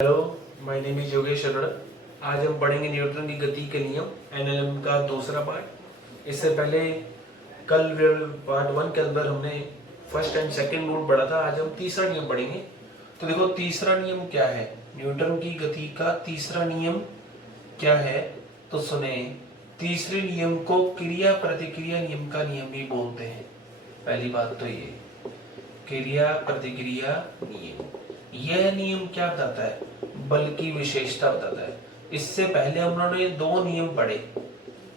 Hello, my name is Yogesh Arora. आज हम पढ़ेंगे न्यूटन की गति के नियम एनएलएम का दूसरा पार्ट। इससे पहले कल पार्ट 1 के अंदर हमने फर्स्ट एंड सेकंड रूल पढ़ा था। आज हम तीसरा नियम पढ़ेंगे। तो देखो तीसरा नियम क्या है, न्यूटन की गति का तीसरा नियम क्या है, तो सुने। तीसरे नियम को क्रिया प्रतिक्रिया नियम का नियम भी बोलते हैं। पहली बात तो ये क्रिया प्रतिक्रिया नियम, यह नियम क्या बताता है, बल की विशेषता बताता है। इससे पहले हम लोगों ने दो नियम पढ़े,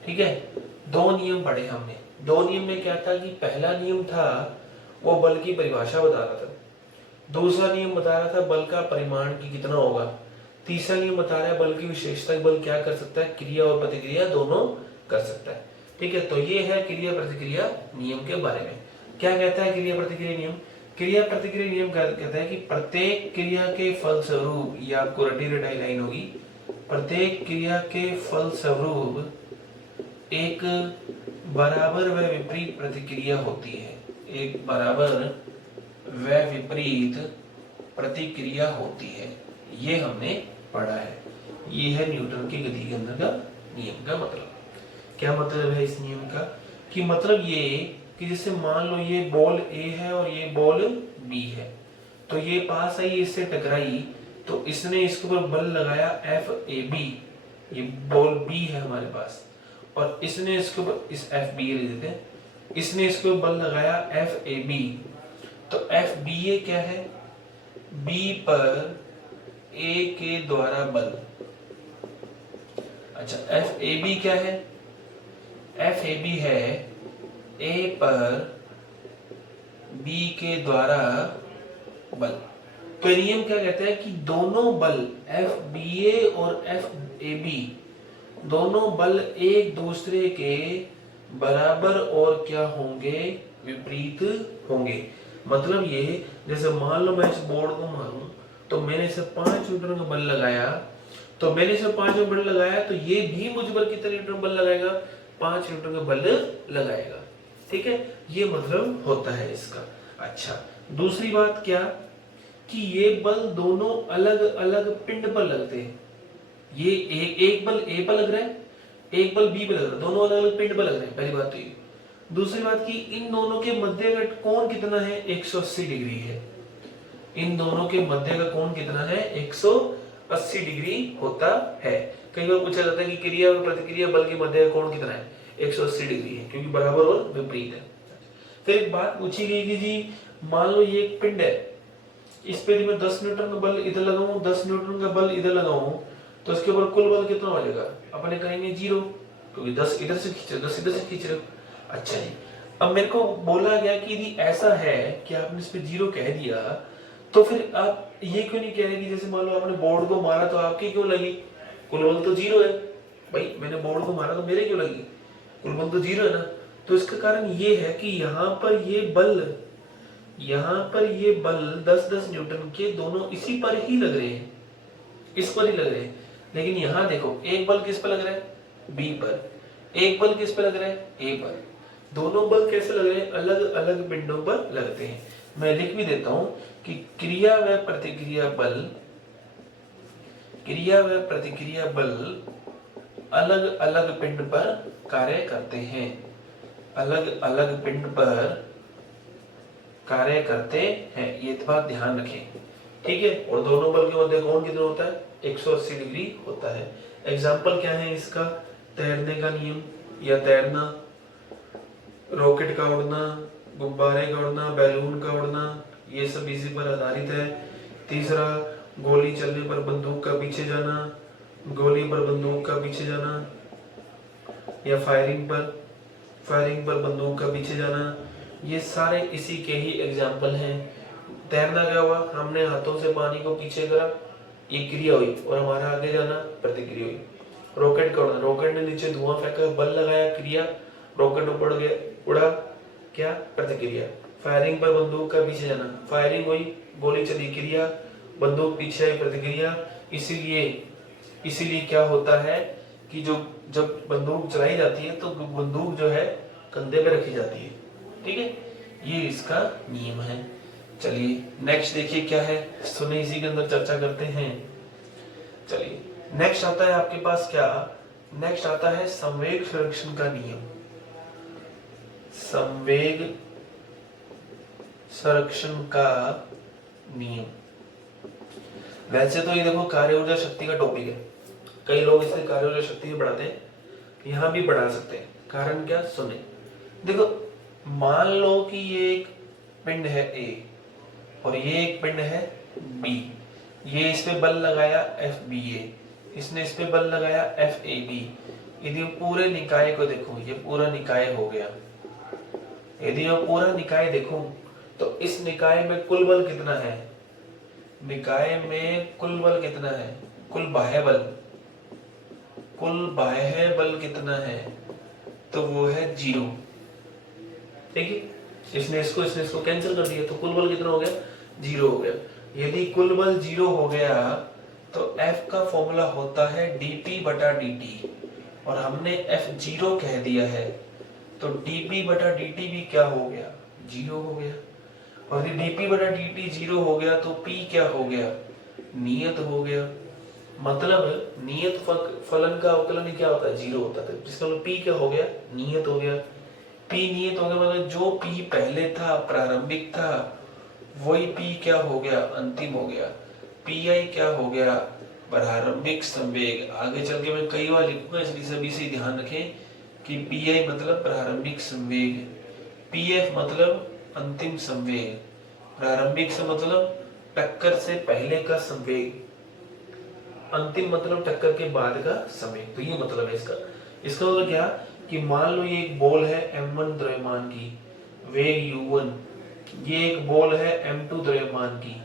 ठीक है, दो नियम पढ़े हमने। दो नियम में क्या था कि पहला नियम था वो बल की परिभाषा बता रहा था, दूसरा नियम बता रहा था बल का परिमाण की कितना होगा, तीसरा नियम बता रहा है बल की विशेषता, बल क्या कर सकता है, क्रिया और प्रतिक्रिया दोनों कर सकता है। ठीक है, तो ये है क्रिया प्रतिक्रिया नियम के बारे में। क्या कहता है क्रिया प्रतिक्रिया नियम? क्रिया प्रतिक्रिया नियम कहता है कि प्रत्येक क्रिया के फलस्वरूप, ये आपको रटी रटाई लाइन होगी, प्रत्येक क्रिया के फलस्वरूप एक बराबर व विपरीत प्रतिक्रिया होती है। एक बराबर व विपरीत प्रतिक्रिया होती है, ये हमने पढ़ा है। ये है न्यूटन की गति के अंदर का नियम का मतलब। क्या मतलब है इस नियम का? कि मतलब ये कि जैसे मान लो ये बॉल ए है और ये बॉल बी है, तो ये पास आई, इससे टकराई, तो इसने इसके ऊपर बल लगाया एफ ए बी, ये बॉल बी है हमारे पास, और इसने इसके ऊपर इस एफ बी ले देते हैं, इसने इसके ऊपर बल लगाया एफ ए बी, तो एफ बी ए क्या है, बी पर ए के द्वारा बल। अच्छा, एफ ए बी क्या है? एफ ए बी है ए पर बी के द्वारा बल। तो नियम क्या कहता है कि दोनों बल एफ बी ए और एफ ए बी, दोनों बल एक दूसरे के बराबर और क्या होंगे, विपरीत होंगे। मतलब ये, जैसे मान लो मैं इस बोर्ड को मारूं, तो मैंने इसे 5 न्यूटन का बल लगाया, तो मैंने इसे 5 न्यूटन बल लगाया, तो ये भी मुझ पर कितने न्यूटन बल लगाएगा, 5 न्यूटन का बल लगाएगा। ठीक है, ये मतलब होता है इसका। अच्छा, दूसरी बात क्या कि ये बल दोनों अलग अलग पिंड पर लगते हैं। ये एक बल ए पर लग रहा है, एक बल बी पर लग रहा है, दोनों अलग अलग पिंड पर लग रहे हैं। पहली बात तो ये। दूसरी बात कि इन दोनों के मध्य का कोण कितना है, 180 डिग्री है। इन दोनों के मध्य का कोण कितना है, 180 डिग्री होता है। कई बार पूछा जाता है कि क्रिया और प्रतिक्रिया बल के मध्य का कोण कितना है, 180 डिग्री है, क्योंकि बराबर और विपरीत है। फिर एक बात पूछी गई कि जी मान लो ये एक पिंड है, इस पे मैं 10 न्यूटन का बल इधर लगाऊं, 10 न्यूटन का बल इधर लगाऊं, तो इसके ऊपर कुल बल कितना हो जाएगा, अपने कहेंगे 0, क्योंकि 10 इधर से खींच रहे हो, 10 इधर से खींच रहे हो। अच्छा जी, अब मेरे को बोला गया कि यदि ऐसा है कि आपने इस पे 0 कह दिया, तो फिर आप ये क्यों नहीं कह रहे कि जैसे मान लो आपने बोर्ड को मारा तो आपकी क्यों लगी, कुल बल तो 0 है। भाई मैंने बोर्ड को मारा तो मेरे क्यों लगी, कुल बल तो 0 है ना। तो इसका कारण ये है कि यहाँ पर ये बल 10-10 न्यूटन के दोनों इसी पर ही लग रहे हैं, इस पर ही लग रहे हैं। लेकिन यहाँ देखो, एक बल किस पर लग रहा है, बी पर, एक बल किस पर लग रहा है, ए पर। दोनों बल कैसे लग रहे हैं, अलग अलग पिंडों पर लगते हैं। मैं लिख भी देता हूं कि क्रिया व प्रतिक्रिया बल अलग अलग पिंड पर कार्य करते हैं, अलग अलग पिंड पर कार्य करते हैं, ये बात ध्यान रखें। ठीक है, और दोनों बल के मध्य कोण कितना होता है, 180 डिग्री होता है। एग्जाम्पल क्या है इसका, तैरने का नियम या तैरना, रॉकेट का उड़ना, गुब्बारे का उड़ना, बैलून का उड़ना, ये सब इसी पर आधारित है। तीसरा, गोली चलने पर बंदूक का पीछे जाना, गोली पर बंदूक का पीछे जाना, या फायरिंग पर बंदूक का पीछे जाना, ये सारे इसी के ही एग्जाम्पल हैं। तैरना क्या हुआ, हमने हाथों से पानी को पीछे करा, ये क्रिया हुई, और हमारा आगे जाना प्रतिक्रिया हुई। रॉकेट का उड़ना, रॉकेट ने नीचे धुआं फेंका, बल लगाया, क्रिया, रॉकेट ऊपर गया, उड़ा, क्या, प्रतिक्रिया। फायरिंग पर बंदूक का पीछे जाना, फायरिंग हुई, गोली चली, क्रिया, बंदूक पीछे आई, प्रतिक्रिया। इसीलिए क्या होता है कि जो जब बंदूक चलाई जाती है तो बंदूक जो है कंधे पे रखी जाती है। ठीक है, ये इसका नियम है। चलिए नेक्स्ट देखिए क्या है, सुने, इसी के अंदर चर्चा करते हैं। चलिए नेक्स्ट आता है आपके पास क्या, नेक्स्ट आता है संवेग संरक्षण का नियम। संवेग संरक्षण का नियम। वैसे तो ये देखो कार्य ऊर्जा शक्ति का टॉपिक है, कई लोग इसे कार्य ऊर्जा शक्ति भी बढ़ाते हैं, यहां भी बढ़ा सकते हैं। कारण क्या, सुने देखो, मान लो कि ये एक पिंड है A और ये एक पिंड है B, ये इस पे बल लगाया FBA, इसने इस पे बल लगाया FAB। यदि पूरे निकाय को देखो, ये पूरा निकाय हो गया, यदि मैं पूरा निकाय देखूं तो इस निकाय में कुल बल कितना है, निकाय में कुल बल कितना है, कुल बाह्य बल, कुल बाह्य बल कितना है, तो वो है 0। ठीक है, इसने इसको कैंसिल कर दिया, तो कुल बल कितना हो गया, 0 हो गया। यदि कुल बल 0 हो गया तो F का फॉर्मूला होता है dP/dt, और हमने F0 कह दिया है, तो dP/dt भी क्या हो गया, 0 हो गया। और यदि dP/dt 0 हो गया तो P क्या हो गया, नियत हो गया। मतलब नियत फलन का अवकलन क्या होता है, 0 होता है, जिसका मतलब P क्या हो गया, नियत हो गया। P नियत हो गया मतलब जो P पहले था, प्रारंभिक था, वही P क्या हो गया, अंतिम हो गया। PI क्या हो गया, प्रारंभिक संवेग। आगे चल के मैं कई बार लिखूंगा, इसलिए सभी से ध्यान रखें कि PI मतलब प्रारंभिक संवेग, PF मतलब अंतिम संवेग, प्रारंभिक से मतलब टक्कर से पहले का संवेग, अंतिम मतलब टक्कर के बाद का संवेग। तो ये मतलब है इसका मतलब क्या कि मान लो ये एक बॉल है m1 द्रव्यमान की, वेग u1, ये एक बॉल है m2 द्रव्यमान की,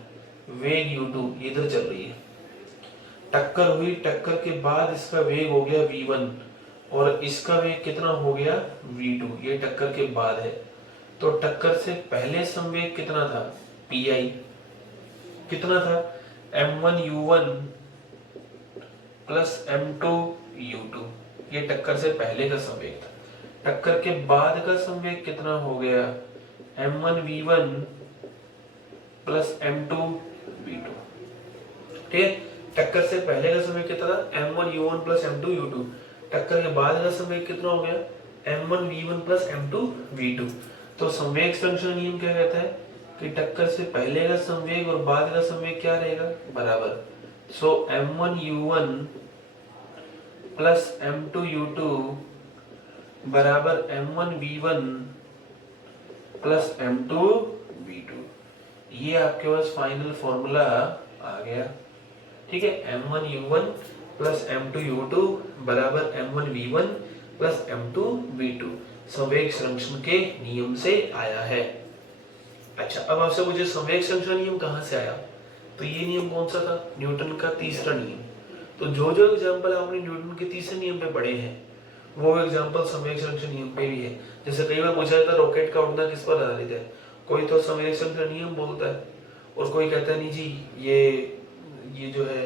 वेग u2, ये इधर चल रही है, टक्कर हुई, टक्कर के बाद इसका वेग हो गया v1 और इसका वेग कितना हो गया v2, ये टक्कर के बाद है। तो टक्कर से पहले संवेग कितना था, pi कितना था, m1 u1 plus m2 u2, ये टक्कर से पहले का संवेग था। टक्कर के बाद का संवेग कितना हो गया, m1 v1 plus m2 v2। ठीक है, टक्कर से पहले का संवेग कितना था, m1 u1 plus m2 u2। टक्कर के बाद का संवेग कितना हो गया, m1 v1 plus m2 v2। तो संवेग संरक्षण नियम क्या कहता है कि टक्कर से पहले का संवेग और बाद का संवेग क्या रहेगा, बराबर। सो m1 u1 plus m2 u2 बराबर m1 v1 plus m2 v2। ये आपके पास फाइनल फॉर्मूला आ गया। ठीक है, m1 u1 plus m2 u2 बराबर m1 v1 plus m2 v2 संवेग संरक्षण के नियम से आया है। अच्छा, अब आपसे मुझे संवेग संरक्षण नियम कहां से आया, तो ये नियम कौन सा था, न्यूटन का तीसरा नियम। तो जो जो एग्जाम्पल आपने न्यूटन के तीसरे नियम पे पढ़े हैं वो एग्जाम्पल संवेग संरक्षण नियम पे भी है। जैसे कई बार पूछा जाता है रॉकेट का उड़ना किस पर आधारित है, कोई तो संवेग संरक्षण नियम बोलता है और कोई कहता है नहीं जी ये जो है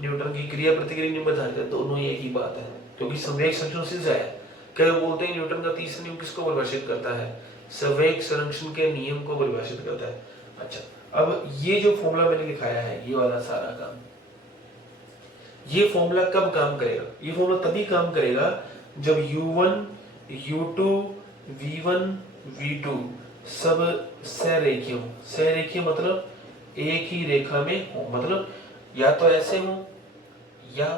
न्यूटन की क्रिया प्रतिक्रिया नियम पर आधारित है। दोनों एक ही बात है, क्योंकि संवेग संरक्षण से आया। कई बोलते हैं न्यूटन का तीसरा नियम किसको परिभाषित करता है, संवेग संरक्षण के नियम को परिभाषित करता है। अच्छा, अब ये जो फॉर्मूला मैंने लिखाया है, ये वाला सारा काम, ये फॉर्मूला कब काम करेगा, ये फॉर्मूला तभी काम करेगा जब u1 u2 v1 v2 सब सहरेखीय हो। सहरेखीय मतलब एक ही रेखा में हो, मतलब या तो ऐसे हो या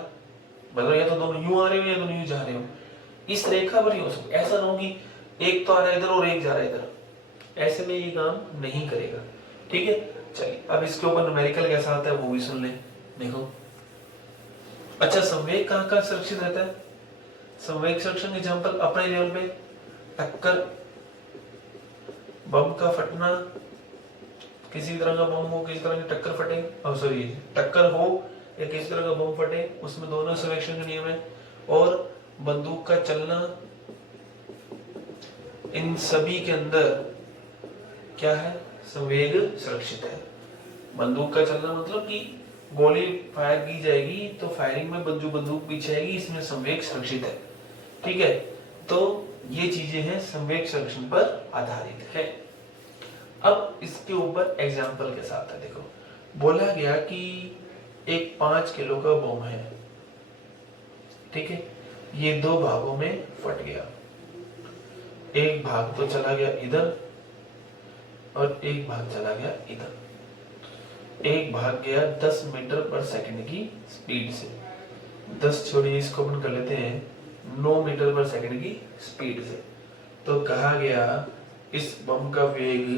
मतलब या तो दोनों यूं आ रहे हो या दोनों यूं जा रहे हो, इस रेखा पर ही हो सकते। ऐसा ना हो कि एक तो आ रहा है इधर और एक जा रहा है इधर, ऐसे में ये काम नहीं करेगा। ठीक है, चलिए अब इसके ऊपर न्यूमेरिकल कैसा आता है वो भी सुन लें। देखो, अच्छा संवेग कहाँ कहाँ सुरक्षित रहता है, संवेग संरक्षण एग्जांपल अपने लेवल पे टक्कर, बम का फटना, किसी तरह का बम हो, किसी तरह की टक्कर फटे, सॉरी टक्कर हो या किसी तरह का बम फटे, उसमें दोनों संवेग संरक्षण नियम है। और बंदूक का चलना, इन सभी के अंदर क्या है, संवेग सुरक्षित है। बंदूक का चलना मतलब कि गोली फायर की जाएगी तो फायरिंग में जो बंदूक पीछे आएगी, इसमें संवेग सुरक्षित है। ठीक है, तो ये चीजें हैं संवेग संरक्षण पर आधारित है। अब इसके ऊपर एग्जाम्पल के साथ है। देखो, बोला गया कि एक 5 किलो का बम है, ठीक है, ये दो भागों में फट गया। एक भाग तो चला गया इधर और एक भाग चला गया इधर। एक भाग गया 10 मीटर पर सेकंड की स्पीड से, 10 छोड़िए इसको अपन कर लेते हैं 9 मीटर पर सेकंड की स्पीड से। तो कहा गया इस बम का वेग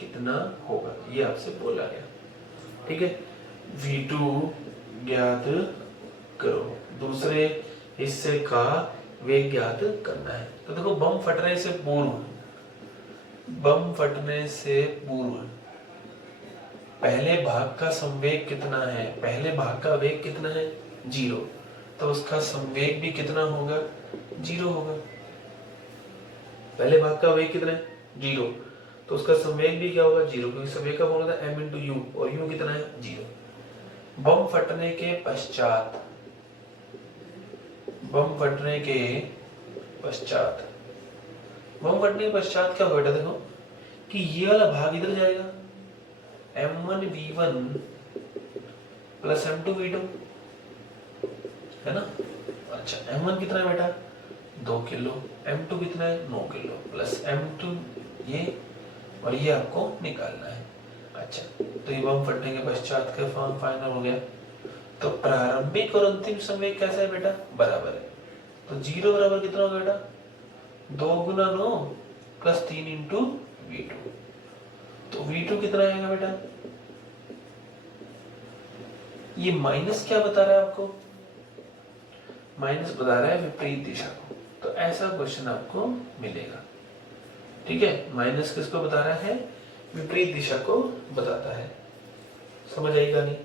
कितना होगा, ये आपसे बोला गया, ठीक है। v2 ज्ञात करो, दूसरे हिस्से का वेग ज्ञात करना है। तो देखो बम फटने से पूर्व, बम फटने से पूर्व पहले भाग का संवेग कितना है, पहले भाग का वेग कितना है 0, तो उसका संवेग भी कितना होगा 0 होगा। पहले भाग का वेग कितना है 0, तो उसका संवेग भी क्या होगा 0, क्योंकि संवेग का फॉर्मूला था m into u और u कितना है 0। बम फटने के पश्चात, बम फटने के पश्चात, बम फटने के पश्चात क्या होगा देखो कि ये वाला भाग इधर जाएगा, m1v1 प्लस m2v2, है ना। अच्छा m1 कितना है बेटा 2 किलो, m2 कितना है 9 किलो, प्लस m2 ये और ये आपको निकालना है। अच्छा तो ये बम फटने के पश्चात का फॉर्म फाइनल हो गया। तो प्रारंभिक और अंतिम संवेग कैसा है बेटा बराबर है, तो 0 बराबर कितना होगा बेटा 2 गुना 9 प्लस 3 इंटू v2। तो v2 कितना आएगा बेटा, ये माइनस क्या बता रहा है आपको, माइनस बता रहा है विपरीत दिशा को। तो ऐसा क्वेश्चन आपको मिलेगा, ठीक है। माइनस किसको बता रहा है, विपरीत दिशा को बताता है, समझ आएगा नहीं,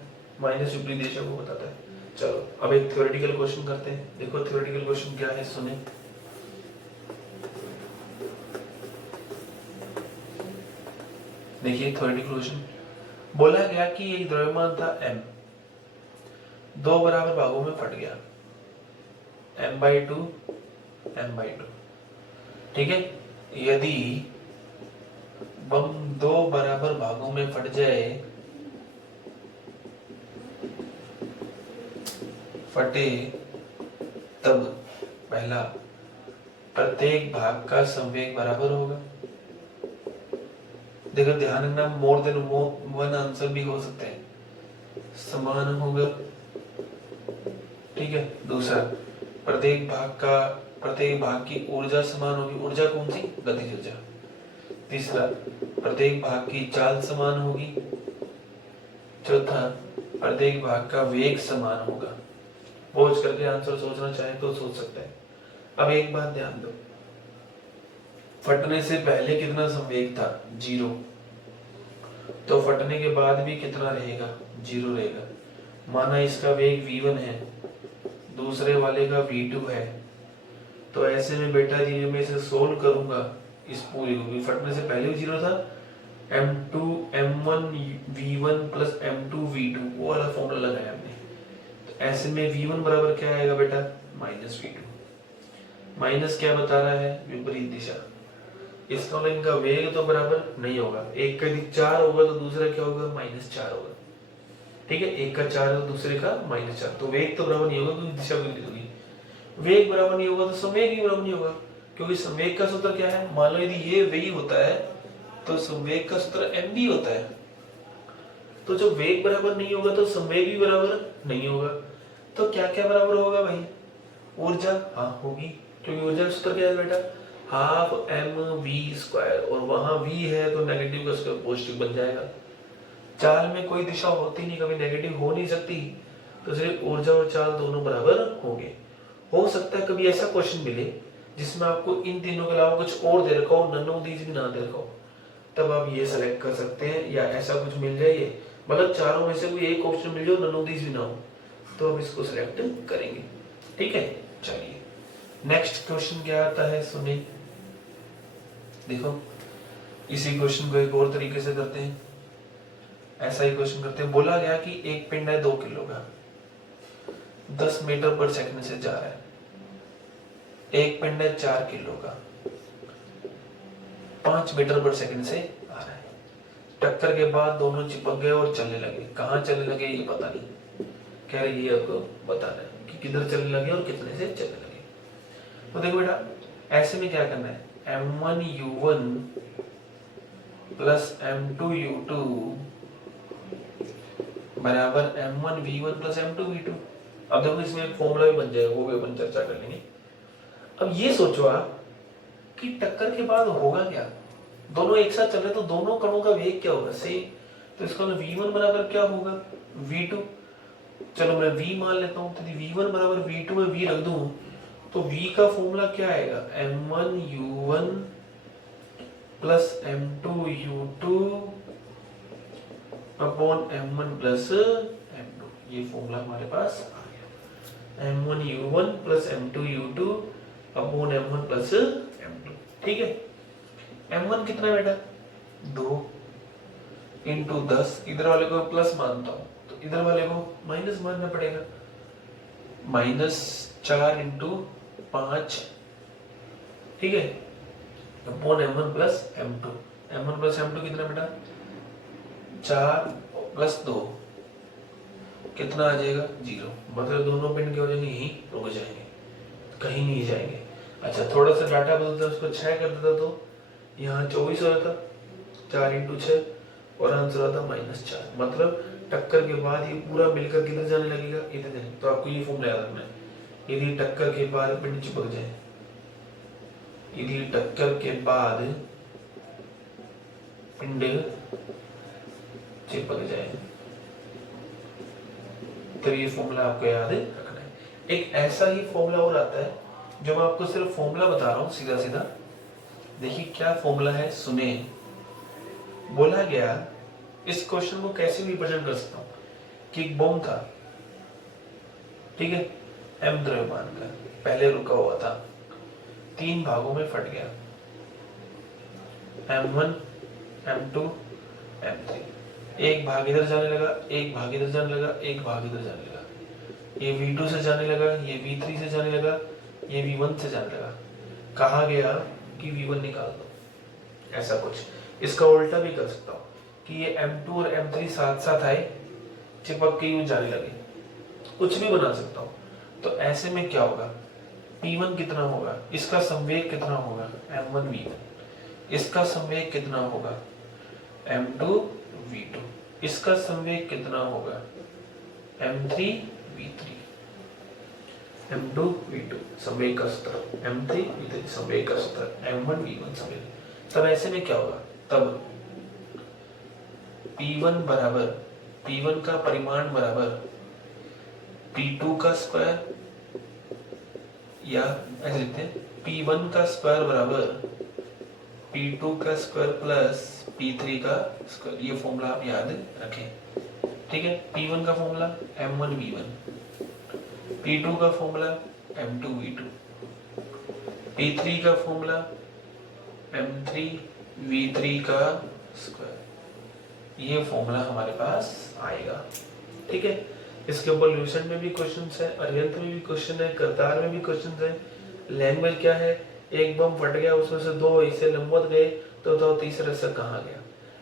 माइनस विपरीत दिशा को बताता है। चलो अब एक थ्योरेटिकल क्वेश्चन करते हैं। देखो थ्योरेटिकल क्वेश्चन क्या है सुने, देखिए थ्योरेटिकल क्वेश्चन बोला गया कि एक द्रव्यमान था m, दो बराबर भागों में फट गया, m/2 m/2, ठीक है। यदि बम दो बराबर भागों में फट जाए, फटे तब पहला प्रत्येक भाग का संवेग बराबर होगा। देखो ध्यान रखना मोर देन वन आंसर भी हो सकते हैं, समान होगा, ठीक है। दूसरा प्रत्येक भाग की ऊर्जा समान होगी, ऊर्जा कौन सी गतिज ऊर्जा। तीसरा प्रत्येक भाग की चाल समान होगी। चौथा प्रत्येक भाग का वेग समान होगा। खोज करके आंसर सोचना चाहे तो सोच सकते हैं। अब एक बात ध्यान दो, फटने से पहले कितना संवेग था 0, तो फटने के बाद भी कितना रहेगा 0 रहेगा। माना इसका वेग v1 है, दूसरे वाले का v2 है, तो ऐसे में बेटा जी मैं इसे सोल्व करूंगा इस पूरी को, फटने से पहले भी 0 था, m1 v1 plus m2 v2 वो वाला फॉर्मूला लगाया हमने। तो ऐसे में v1 बराबर क्या आएगा बेटा माइनस v2। माइनस क्या बता रहा है विपरीत दिशा, इसका मतलब इनका वेग तो बराबर नहीं होगा, एक का यदि 4 होगा तो दूसरा क्या होगा -4 होगा, ठीक है। एक का 4 है तो दूसरे का -4, तो वेग तो बराबर नहीं होगा क्योंकि दिशा विपरीत होगी। वेग बराबर नहीं होगा तो संवेग भी बराबर नहीं होगा, क्योंकि संवेग का सूत्र क्या है, मान लो यदि ये v होता है तो संवेग का सूत्र mv होता है। तो जब वेग बराबर नहीं होगा तो संवेग भी बराबर नहीं होगा। तो क्या क्या बराबर होगा भाई, ऊर्जा हाँ होगी, क्योंकि ऊर्जा का सूत्र क्या है बेटा हाफ mv², और वहां v है तो नेगेटिव का स्क्वायर पॉजिटिव बन जाएगा। चाल में कोई दिशा होती नहीं, कभी नेगेटिव हो नहीं सकती, तो सिर्फ ऊर्जा और चाल दोनों बराबर होंगे। हो सकता है कभी ऐसा क्वेश्चन मिले जिसमें आपको इन तीनों के अलावा कुछ और दे रखा हो, नन ऑफ दीज भी ना दे रखा हो, तब आप ये सेलेक्ट कर सकते हैं, या ऐसा कुछ मिल जाए मतलब चारों में से कोई एक ऑप्शन मिल जाए नन ऑफ दीज भी ना हो, तो हम इसको सिलेक्ट करेंगे, ठीक है। चलिए नेक्स्ट क्वेश्चन क्या आता है सुनिए, देखो इसी क्वेश्चन को एक और तरीके से करते हैं, ऐसा ही क्वेश्चन करते हैं। बोला गया कि एक पिंड है 2 किलो का, 10 मीटर पर सेकंड से जा रहा है, एक पिंड है 4 किलो का, 5 मीटर पर सेकंड से आ रहा है। टक्कर के बाद दोनों चिपक गए और चलने लगे, कहाँ चलने लगे ये पता नहीं, कह रहे ये आपको बताना है कि किधर चलने लगे और कितने से चलने लगे। तो देखो बेटा ऐसे में क्या करना है, m1u1 प्लस m2u2 बराबर m1v1 प्लस m2v2। अब देखो इसमें एक फॉर्मूला भी बन जाएगा, वो भी अपन चर्चा कर लेंगे। अब ये सोचो आप कि टक्कर के बाद होगा क्या, दोनों एक साथ चल रहे तो दोनों कणों का वेग क्या होगा, सेम। तो इसका v1 बराबर क्या होगा v2। चलो मैं v मान लेता हूं, तो v1 बराबर v2 में v रख दूं तो v का फॉर्मूला क्या आएगा, m1u1 plus m2u2 upon m1 plus m2। ये फॉर्मूला हमारे पास आ गया, m1u1 plus m2u2 upon m1 plus m2। ठीक है, m1 कितना बेटा 2 इंटू 10, इधर वाले को प्लस मानता हूं तो इधर वाले को माइनस मानना पड़ेगा, -4 इंटू 5। ठीक है, upon m1 plus m2। m1 plus m2 कितना बेटा 4 प्लस 2 कितना आ जाएगा 0। मतलब दोनों पिंड क्या हो जाएंगे, यहीं रुक जाएंगे, कहीं नहीं जाएंगे। अच्छा थोड़ा सा डाटा बदलता, उसको 6 कर देता तो यहाँ 24 हो जाता, 4 इंटू 6 और आंसर आता -4। मतलब टक्कर के बाद ये पूरा मिलकर किधर जाने लगेगा, इधर जाने। तो आपको ये फॉर्मूला याद रखना है, यदि टक्कर के बाद पिंड चिपक जाए, यदि टक्कर के बाद पिंड चिपक जाए तो ये फॉर्मूला आपको याद रखना है। एक ऐसा ही फॉर्मूला और आता है जो मैं आपको सिर्फ फॉर्मूला बता रहा हूं सीधा सीधा। देखिए क्या फॉर्मूला है, सुने। बोला गया, इस क्वेश्चन को कैसे रिप्रेजेंट कर सकता हूं कि एक बम था, ठीक है, m द्रव्यमान का, पहले रुका हुआ था, 3 भागों में फट गया, m1 m2 m3। एक भाग इधर जाने लगा, एक भाग इधर जाने लगा, एक भाग इधर जाने लगा, ये v2 से जाने लगा, ये v3 से जाने लगा, ये v1 से जाने लगा। कहा गया कि v1 निकाल दो, ऐसा कुछ। इसका उल्टा भी कर सकता हूं कि ये m2 और m3 साथ साथ आए, चिपक के यूं जाने लगे, कुछ भी बना सकता हूं। तो ऐसे में क्या होगा, p1 कितना होगा, इसका संवेग कितना होगा m1 v1, इसका संवेग कितना होगा m2 v2, इसका संवेग कितना होगा m3 v3। m2 v2 संवेग का सूत्र, m3 v3 संवेग का सूत्र, m1 v1 संवेग। तब ऐसे में क्या होगा, तब p1 बराबर, p1 का परिमाण बराबर p2 का स्क्वायर, या ऐसे लिखते हैं p1 का स्क्वायर बराबर p2 का स्क्वायर प्लस p3 का स्क्वायर। ये फॉर्मूला आप याद रखें, ठीक है। p1 का फॉर्मूला m1 v1, p2 का फॉर्मूला m2 v2, p3 का फॉर्मूला m3 v3 का स्क्वायर। ये फॉर्मूला हमारे पास आएगा, ठीक है। इसके ऊपर ल्यूसेंट में भी क्वेश्चंस है, अरिहंत में भी क्वेश्चन है, करतार में भी क्वेश्चंस है। लैंग्वेज क्या है, एक बम फट गया, उसमें से 2 हिस्से लंबवत गए, तो तीसरा हिस्सा कहाँ गया।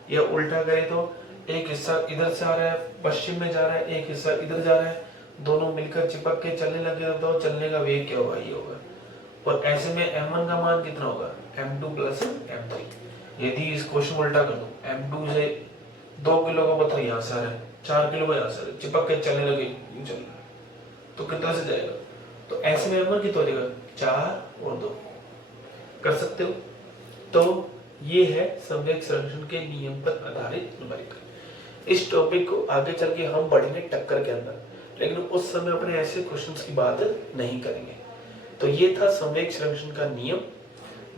या उल्टा करें तो एक हिस्सा इधर से आ रहा है, पश्चिम में जा रहा है, एक हिस्सा इधर जा रहा है, दोनों मिलकर चिपक के चलने लगे, तो चलने का वेग क्या होगा, ये होगा। और ऐसे में m1 का मान कितना होगा, m2 प्लस m3। यदि इस क्वेश्चन को उल्टा कर दो, m2 से 2 किलो का पत्थर यहाँ से आ रहा है, 4 किलो का यहाँ से चिपक के चलने लगे, चल रहा है, तो कितना से जाएगा। तो ऐसे में m1 कितना हो जाएगा, 4 और 2 कर सकते हो। तो ये है संवेग संरक्षण के नियम पर आधारित न्यूमेरिकल। इस टॉपिक को आगे चल के हम बढ़ेंगे टक्कर के अंदर, लेकिन उस समय अपने ऐसे क्वेश्चंस की बात नहीं करेंगे। तो ये था संवेग संरक्षण का नियम।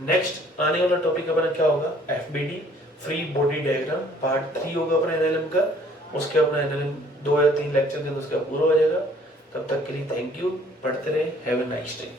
नेक्स्ट आने वाला टॉपिक अपना क्या होगा, FBD, free body diagram, part 3 होगा अपना एनएलएम का। उसके अपना एनएलएम 2 या 3 लेक्चर के उसका पूरा हो जाएगा। तब तक के लिए थैंक यू, पढ़ते रहे, हैव अ नाइस डे।